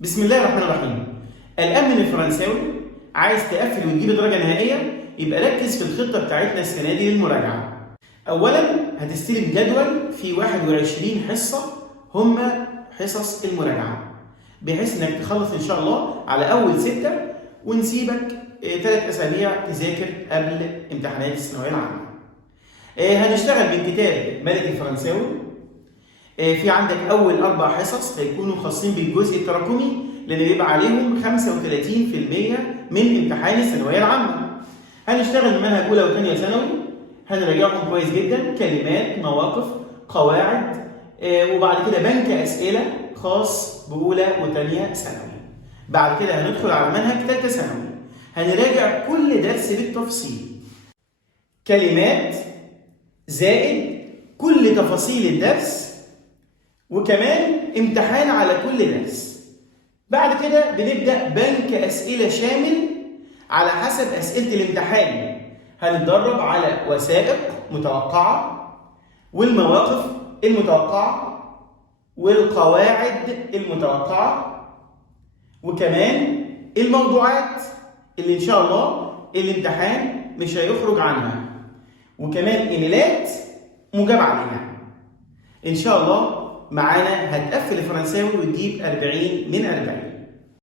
بسم الله الرحمن الرحيم. الآن من الفرنساوي عايز تقفل وتجيب درجة نهائية، يبقى ركز في الخطة بتاعتنا السنة دي للمراجعة. أولاً هتستلم جدول فيه 21 حصة هم حصص المراجعة، بحيث إنك تخلص إن شاء الله على أول 6 ونسيبك 3 أسابيع تذاكر قبل امتحانات الثانوية العامة. هنشتغل من كتاب ملك الفرنساوي. في عندك أول 4 حصص هيكونوا خاصين بالجزء التراكمي، لأن بيبقى عليهم 35% من امتحان الثانوية العامة. هنشتغل من منهج أولى وثانية ثانوي، هنراجعهم كويس جدا، كلمات، مواقف، قواعد، وبعد كده بنك أسئلة خاص بأولى وثانية ثانوي. بعد كده هندخل على منهج ثالثة ثانوي، هنراجع كل درس بالتفصيل، كلمات زائد كل تفاصيل الدرس، وكمان امتحان على كل درس. بعد كده بنبدأ بنك أسئلة شامل على حسب أسئلة الامتحان. هنتدرب على وثائق متوقعة، والمواقف المتوقعة، والقواعد المتوقعة، وكمان الموضوعات اللي إن شاء الله الامتحان مش هيخرج عنها، وكمان إيميلات مجاب عليها. إن شاء الله معانا هتقفل الفرنساوي وتجيب 40 من 40.